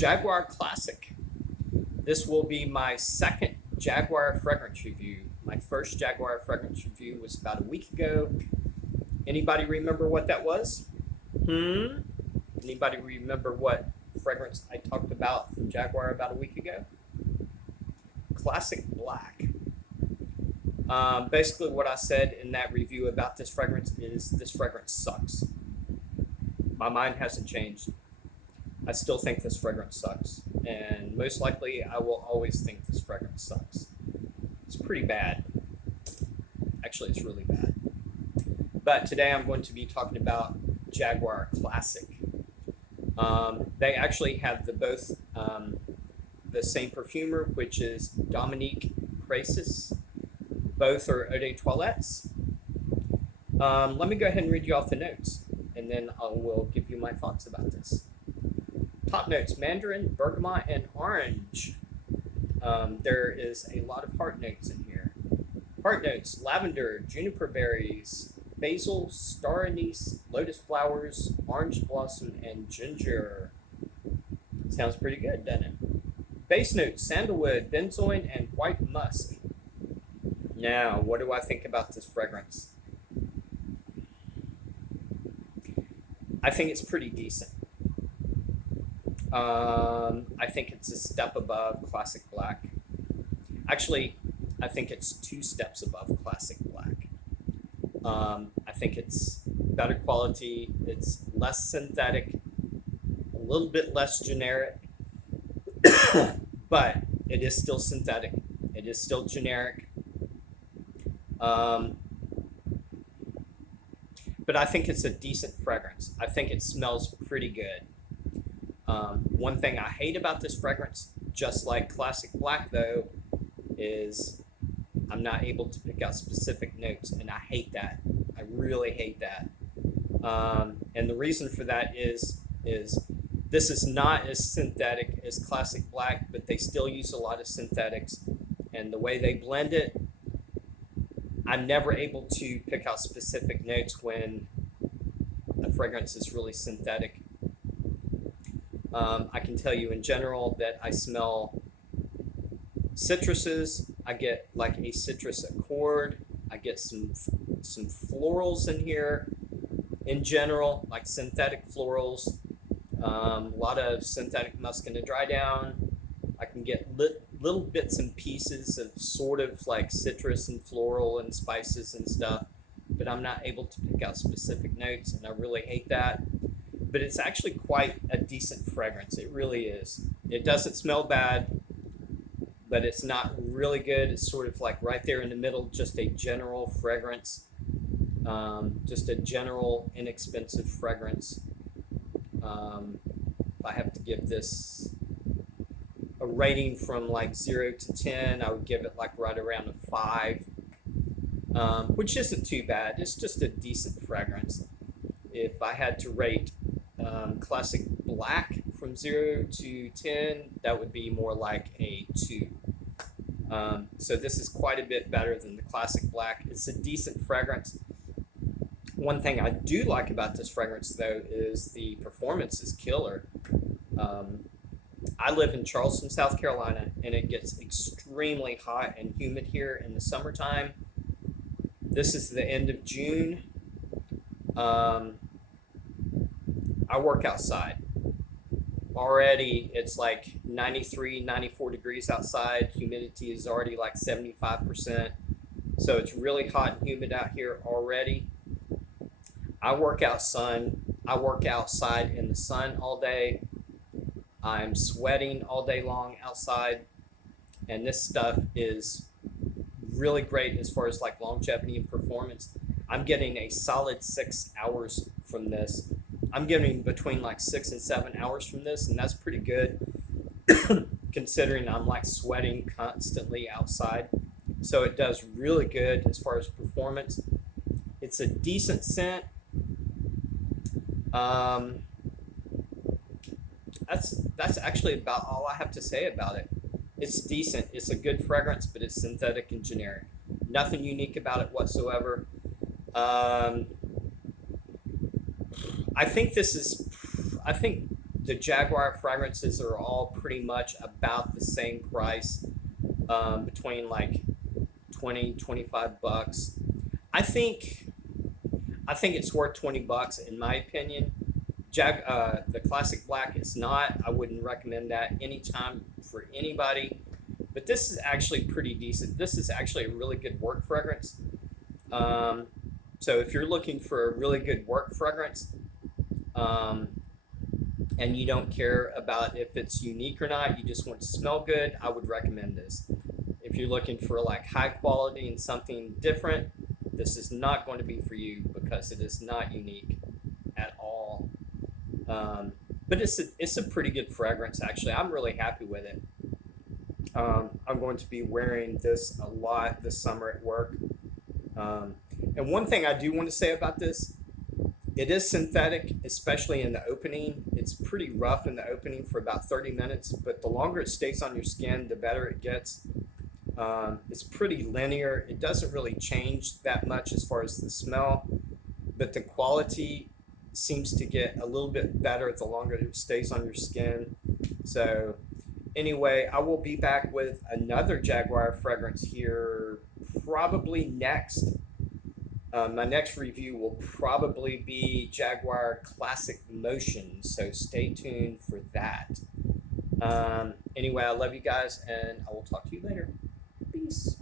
Jaguar Classic. This will be my second Jaguar fragrance review. My first Jaguar fragrance review was about a week ago. Anybody remember what that was? Anybody remember what fragrance I talked about from Jaguar about a week ago? Classic Black. Basically what I said in that review about this fragrance is this fragrance sucks. My mind hasn't changed. I still think this fragrance sucks. And most likely I will always think this fragrance sucks. It's pretty bad. Actually, it's really bad. But today I'm going to be talking about Jaguar Classic. They actually have both the same perfumer, which is Dominique Precis. Both are eau de toilettes. Let me go ahead and read you off the notes, and then I will give you my thoughts about this. Top notes: mandarin, bergamot, and orange. There is a lot of heart notes in here. Heart notes: lavender, juniper berries, basil, star anise, lotus flowers, orange blossom, and ginger. Sounds pretty good, doesn't it? Base notes: sandalwood, benzoin, and white musk. Now, what do I think about this fragrance? I think it's pretty decent. I think it's a step above Classic Black. Actually, I think it's 2 steps above Classic Black. I think it's better quality. It's less synthetic, a little bit less generic, but it is still synthetic. It is still generic. But I think it's a decent fragrance. I think it smells pretty good. One thing I hate about this fragrance, just like Classic Black though, is I'm not able to pick out specific notes, and I hate that. I really hate that. And the reason for that is this is not as synthetic as Classic Black, but they still use a lot of synthetics, and the way they blend it, I'm never able to pick out specific notes when a fragrance is really synthetic. I can tell you in general that I smell citruses. I get like a citrus accord. I get some florals in here in general, like synthetic florals. A lot of synthetic musk in the dry down. I can get little bits and pieces of sort of like citrus and floral and spices and stuff, but I'm not able to pick out specific notes, and I really hate that. But it's actually quite a decent fragrance. It really is. It doesn't smell bad, but it's not really good. It's sort of like right there in the middle, just a general fragrance, just a general inexpensive fragrance. If I have to give this a rating from like 0 to 10, I would give it like right around a 5, which isn't too bad. It's just a decent fragrance. If I had to rate Classic Black from 0 to 10, that would be more like a 2. So this is quite a bit better than the Classic Black. It's a decent fragrance. One thing I do like about this fragrance though is the performance is killer. I live in Charleston, South Carolina, and it gets extremely hot and humid here in the summertime. This is the end of June. I work outside. Already it's like 93, 94 degrees outside. Humidity is already like 75%. So it's really hot and humid out here already. I work outside in the sun all day. I'm sweating all day long outside, and this stuff is really great as far as like longevity and performance. I'm getting a solid 6 hours from this. I'm getting between like 6 and 7 hours from this, and that's pretty good considering I'm like sweating constantly outside. So it does really good as far as performance. It's a decent scent. That's actually about all I have to say about it. It's decent. It's a good fragrance, but it's synthetic and generic. Nothing unique about it whatsoever. I think this The Jaguar fragrances are all pretty much about the same price, between like 20-25 bucks. I think I think it's worth 20 bucks in my opinion. The classic black is not. I wouldn't recommend that anytime for anybody. But this is actually pretty decent. This is actually a really good work fragrance. Um, so if you're looking for a really good work fragrance, um, and you don't care about if it's unique or not, you just want to smell good, I would recommend this. If you're looking for like high quality and something different, this is not going to be for you because it is not unique at all. Um, but it's a pretty good fragrance actually. I'm really happy with it. I'm going to be wearing this a lot this summer at work. Um, and one thing I do want to say about this, it is synthetic, especially in the opening. It's pretty rough in the opening for about 30 minutes, but the longer it stays on your skin, the better it gets. It's pretty linear. It doesn't really change that much as far as the smell, but the quality seems to get a little bit better the longer it stays on your skin. So anyway, I will be back with another Jaguar fragrance here probably next. My next review will probably be Jaguar Classic Motion, so stay tuned for that. Anyway, I love you guys, and I will talk to you later. Peace.